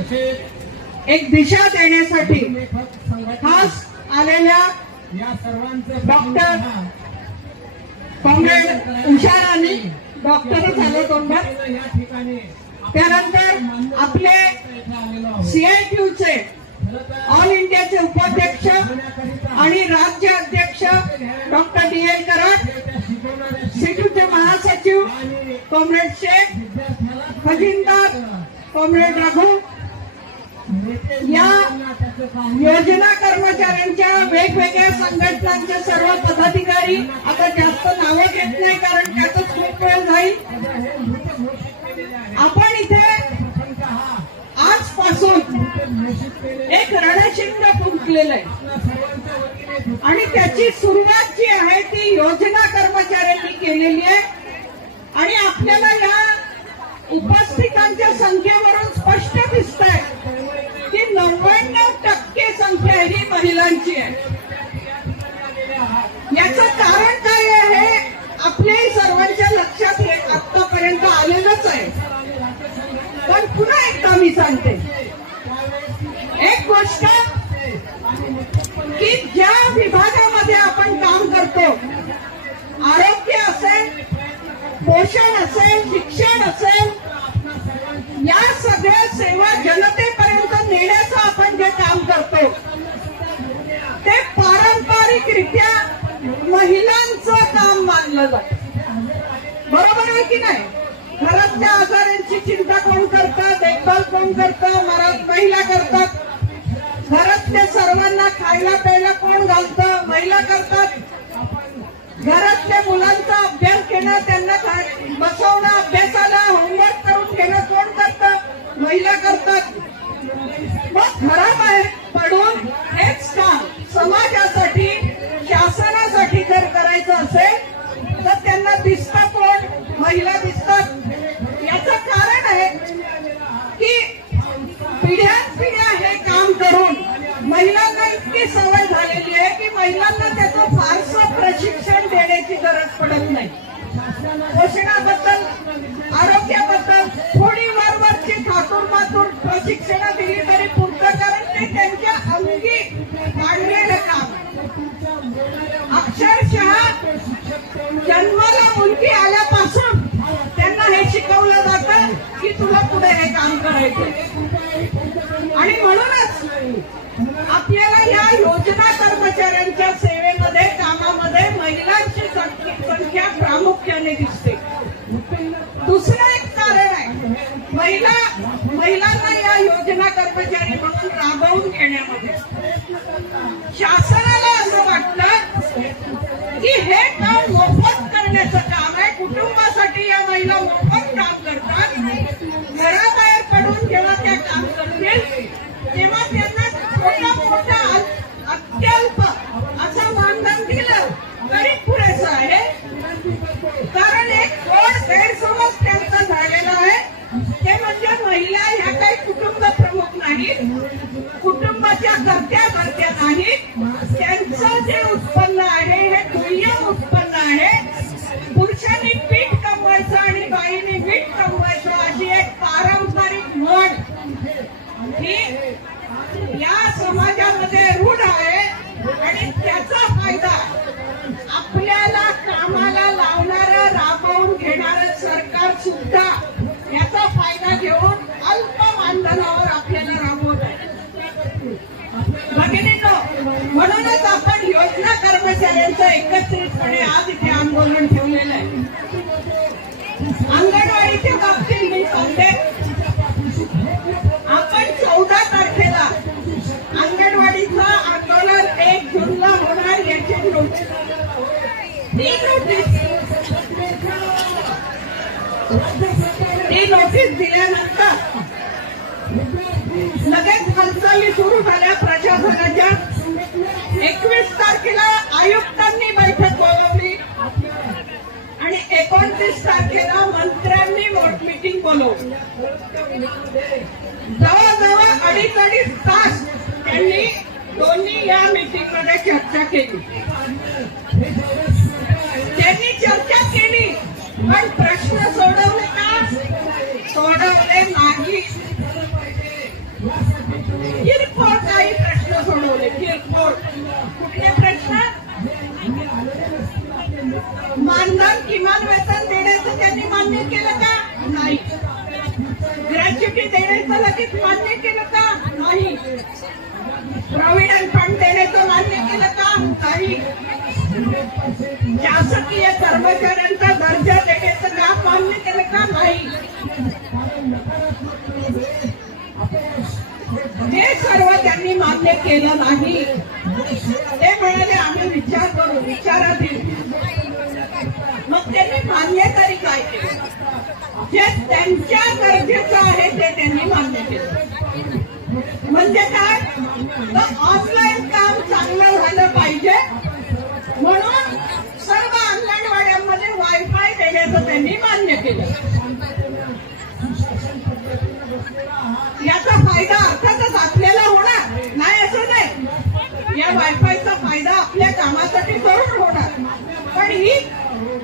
एक दिशा देण्यासाठी खास आलेल्या डॉक्टर कॉम्रेड उषा राणी डॉक्टर झाले तोंडात, त्यानंतर आपले CITUचे ऑल इंडियाचे उपाध्यक्ष आणि राज्य अध्यक्ष डॉक्टर DL कराड, सिटूचे महासचिव कॉम्रेड शेख, खजिनदार कॉम्रेड रघु, या योजना कर्मचाऱ्यांच्या वेगवेगळ्या संघटनांचे सर्व पदाधिकारी, आता जास्त नावं घेत नाही कारण त्यातच खूप वेळ जाईल. आपण इथे आजपासून एक रणशिंग फुंकलेलं आहे आणि त्याची सुरुवात जी आहे ती योजना कर्मचाऱ्यांनी केलेली आहे. आणि आपल्याला या उपस्थितांच्या संख्येवरून स्पष्ट दिसत आहे की 99% संख्या ही महिलांची आहे. याचं कारण काय आहे आपल्या सर्वांच्या लक्षात आतापर्यंत आलेलंच आहे. पण पुन्हा एकदा मी सांगते एक गोष्ट की ज्या विभागामध्ये आपण काम करतो, आरोग्य असेल, पोषण असेल, शिक्षण असेल, या सगळ्या सेवा जनतेपर्यंत नेण्याचं आपण जे काम करतो ते पारंपरिकरित्या महिलांचं काम मानलं जातं. बरोबर आहे की नाही? घरातल्या आजारांची चिंता कोण करतं, देखभाल कोण करतं? महिला करतात. घरातल्या सर्वांना खायला प्यायला कोण घालतं? महिला करतात. घरातल्या मुलांचा अभ्यास घेणं, त्यांना बसवणं, अभ्यासाला होमवर्क करून घेणं कोण करतं? महिला करतात. मग घराबाहेर पडून हेच काम समाजासाठी, शासनासाठी जर करायचं असेल तर त्यांना दिसतं कोण? महिला दिसतात. याचं कारण आहे की पिढ्यानपिढ्या हे काम करून महिलांना इतकी सवय झालेली आहे की महिलांना त्याचं फारसं प्रशिक्षण देण्याची गरज पडत नाही. पोषणाबद्दल, आरोग्याबद्दल थोडी वरवरची थातूर प्रशिक्षण दिली तरी पुरतं, कारण ते त्यांच्या अंगी मांडलेलं काम. अक्षरशः जन्माला मुलगी आल्यापासून त्यांना हे शिकवलं जातं की तुला पुढे हे काम करायचं. आणि म्हणूनच आपल्याला या योजना कर्मचाऱ्यांच्या सेवेमध्ये, कामामध्ये महिलांची संख्या प्रामुख्याने दिसते. दुसरं एक कारण आहे महिलांना या योजना कर्मचारी म्हणून राबवून घेण्यामध्ये शासनाला असं वाटतं की हे काम मोफत करण्याचं काम आहे. कुटुंबासाठी या महिला मोफत काम करतात. घराबाहेर पडून जेव्हा त्या काम करतील तेव्हा त्यांना छोटा मोठा अत्यल्प असं मानधन दिलं तरी पुरेसं आहे. कारण एक गोड गैरसमज त्यांचा झालेला आहे ते म्हणजे महिला ह्या काही कुटुंब प्रमुख नाहीत, कुटुंबाच्या कर्त्या नाहीत. त्यांचं जे उत्पन्न आहे हे दुय्यम उत्पन्न आहे. पुरुषांनी पीठ कमवायचं आणि बाईने वीट कमवायचं अशी एक पारंपरिक म्हण ही या समाजामध्ये रूढ आहे. आणि त्याचा फायदा आपल्याला कामाला लावणारं, राबवून घेणारं सरकार सुद्धा याचा फायदा घेऊन अल्प मानधनावर आपल्याला राबवत आहे. भगिनींनो, म्हणूनच आपण योजना कर्मचाऱ्यांचं एकत्रितपणे आज इथे आंदोलन ठेवलेलं आहे. अंगणवाडीच्या बाबतीत मी सांगते, आपण 14 तारखेला अंगणवाडीचं आंदोलन 1 जूनला होणार याची नोटीस दिल्यानंतर लगेच हालचाली सुरू झाल्या प्रशासनाच्या. 21 तारखेला आयुक्तांनी बैठक बोलावली आणि 29 तारखेला मंत्र्यांनी मीटिंग बोलवली. जवळजवळ 2.5 तास त्यांनी दोन्ही या मीटिंग मध्ये चर्चा केली. त्यांनी चर्चा केली पण प्रश्न सोडवले का? सोडवले नाही. किरकोळ काही प्रश्न सोडवले. किरकोळ कुठले प्रश्न? मानधन किमान वेतन देण्याचं त्यांनी मान्य केलं का? नाही. ग्रॅच्युटी देण्याचं लगेच मान्य केलं का? नाही. प्रॉव्हिडंट फंड देण्याचं मान्य केलं का? नाही. शासकीय कर्मचाऱ्यांचा दर्जा देण्याचं काम मान्य केलं का? नाही. हे सर्व त्यांनी मान्य केलं नाही. ते म्हणाले आम्ही विचार करू, विचाराधीन. मग त्यांनी मान्य तरी काय केलं? जे त्यांच्या गरजेचं आहे ते त्यांनी मान्य केलं. म्हणजे काय? तर ऑफलाईन काम चांगलं झालं पाहिजे म्हणून सर्व अंगणवाड्यांमध्ये वायफाय देण्याचं त्यांनी मान्य केलं. याचा फायदा अर्थातच आपल्याला होणार नाही असं नाही. या वायफायचा फायदा आपल्या कामासाठी जरूर होणार, पण ही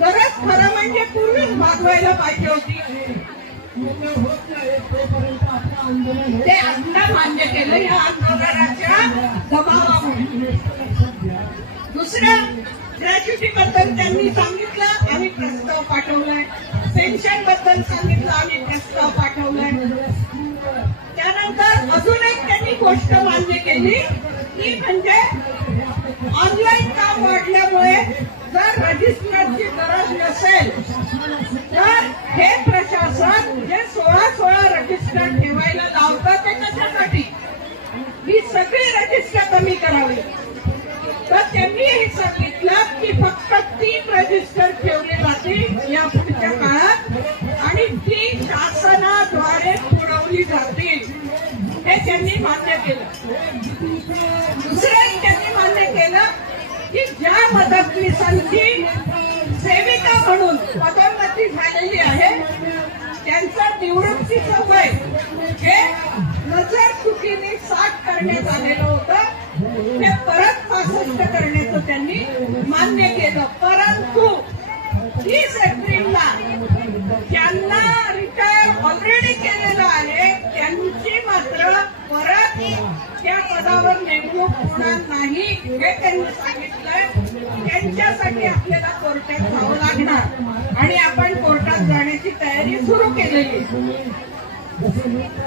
गरज खरं म्हणजे पूर्वीच भागवायला पाहिजे होती. ते आता मान्य केलं या आंदोलनाच्या दबावामुळे. दुसरं, ग्रॅच्युटी बद्दल त्यांनी सांगितलं, आम्ही प्रस्ताव पाठवलाय. पेन्शन बद्दल सांगितलं, आम्ही प्रस्ताव पाठवलाय. त्यानंतर अजून एक त्यांनी गोष्ट मान्य केली की म्हणजे ऑनलाईन काम वाढल्यामुळे जर रजिस्टरची गरज नसेल तर हे प्रशासन जे 16 रजिस्टर ठेवायला लावतात ते कशासाठी? ही सगळी रजिस्टर कमी करावी. तर त्यांनी हे सांगितलं की फक्त 3 रजिस्टर ठेवले जातील या पुढच्या काळात आणि ती शासनाद्वारे पुरवली जातील. हे त्यांनी मान्य केलं. दुसरं त्यांनी मान्य केलं की ज्या मदतनीसांची सेविका म्हणून पदोन्नती झालेली आहे त्यांचं निवृत्तीचं वय हे नजर चुकीने 60 करण्यात आलेलं होतं ते परत 65 करण्याचं त्यांनी मान्य केलं. परंतु 30 एप्रिलला ज्यांना रिटायर ऑलरेडी केलेलं आहे त्यांची मात्र परत त्या पदावर नेमणूक होणार नाही हे त्यांनी सांगितलंय. त्यांच्यासाठी आपल्याला कोर्टात जावं लागणार आणि आपण कोर्टात जाण्याची तयारी सुरू केलेली.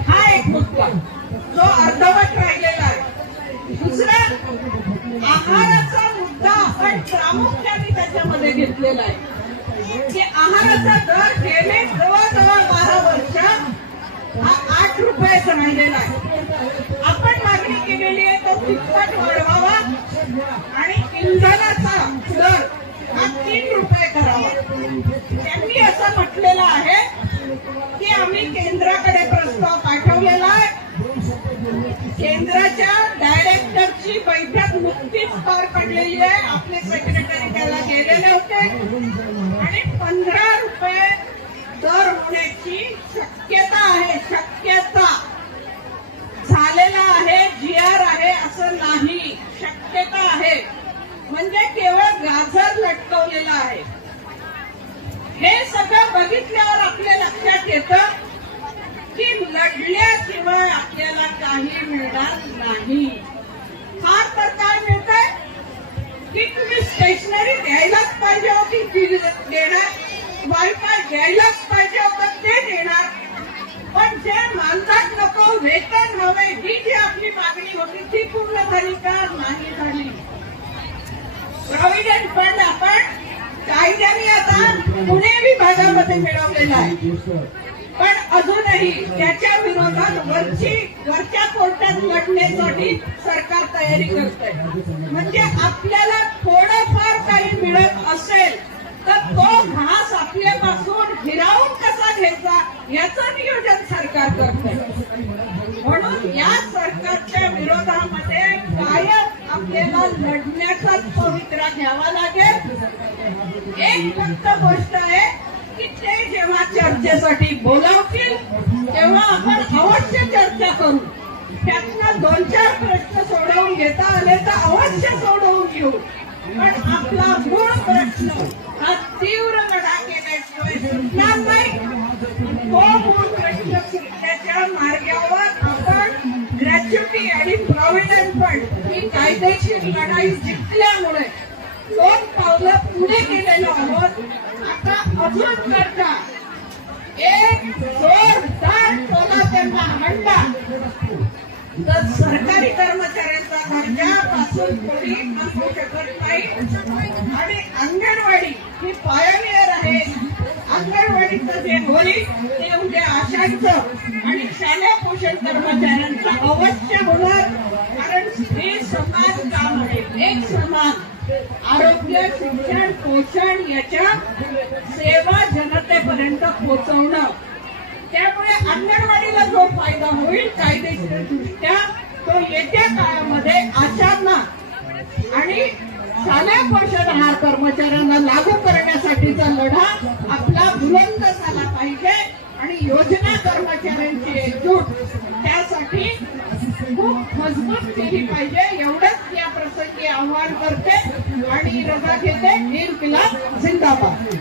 हा एक मुद्दा जो अर्धवट राहिलेला आहे. दुसरा, आहाराचा मुद्दा आपण प्रामुख्याने त्याच्यामध्ये घेतलेला आहे की आहाराचा दर गेले जवळजवळ 12 वर्ष हा 8 रुपयाचा राहिलेला आहे. आपण मागणी केलेली आहे तो तिप्पट वाढवावा आणि इंधनाचा दर हा 3 रुपये करावा. त्यांनी असं म्हटलेलं आहे की आम्ही केंद्राकडे प्रस्ताव पाठवलेला आहे. केंद्राच्या डायरेक्टरची बैठक नुकतीच पार पडलेली आहे. आपले सेक्रेटरी त्याला गेलेले होते आणि 15 रुपये दर होण्याची शक्यता आहे. शक्यता झालेला आहे, GR आहे असं नाही, शक्यता आहे. म्हणजे केवळ गाजर लटकवलेला आहे. हे सगळं बघितल्यावर आपल्या लक्षात येतं की लढल्याशिवाय आपल्याला काही मिळणार नाही. फार तर काय मिळतंय की तुम्ही स्टेशनरी द्यायलाच पाहिजे होती ती देणार, वायफाय द्यायलाच पाहिजे होतं ते देणार, पण जे मानधन नको वेतन हवे ही जी आपली मागणी होती ती पूर्ण झाली का? नाही झाली. प्रॉव्हिडंट फंड आपण कायद्याने आता पुणे विभागामध्ये मिळवलेला आहे, पण अजूनही त्याच्या विरोधात वरच्या कोर्टात लढण्यासाठी सरकार तयारी करतंय. म्हणजे आपल्याला थोडंफार काही मिळत असेल तर तो घास आपल्यापासून हिरावून कसा घ्यायचा याचं नियोजन सरकार करतंय. म्हणून या सरकारच्या विरोधामध्ये कायम आपल्याला लढण्याचाच पवित्रा घ्यावा लागेल. एक फक्त गोष्ट आहे की ते जेव्हा चर्चेसाठी बोलावतील तेव्हा आपण अवश्य चर्चा करू. त्यातनं 2-4 प्रश्न सोडवून घेता आले तर अवश्य सोडवून घेऊ. पण आपला मूळ प्रश्न हा तीव्र लढा केल्याशिवाय सुटणार नाही. तो मूळ प्रश्न सुटण्याच्या मार्गावर आपण कायदेशीर लढाई जिंकल्यामुळे 2 पावलं पुढे गेलेलो आहोत. आता अजून करता एक जोरदार टोला त्यांना हाणला तर सरकारी कर्मचाऱ्यांचा दर्जापासून कोणी थांबवू शकत नाही. आणि अंगणवाडी ही पायोनियर आहे. अंगणवाडीचं जे होईल ते उद्या आशांचं आणि शालेय पोषण कर्मचाऱ्यांचं अवश्य होणार. कारण हे समान काम आहे, एक समान आरोग्य, शिक्षण, पोषण याच्या सेवा जनतेपर्यंत पोहोचवणं. त्यामुळे अंगणवाडीला जो फायदा होईल कायदेशीरदृष्ट्या तो येत्या काळामध्ये आशांना आणि शालेय पोषण आहार कर्मचाऱ्यांना लागू करण्यासाठीचा लढा आपला बुलंद झाला पाहिजे. आणि योजना कर्मचाऱ्यांची एकजूट त्यासाठी खूप मजबूत केली पाहिजे. एवढंच या प्रसंगी आवाहन करते आणि रजा घेते. इन्किलाब जिंदाबाद.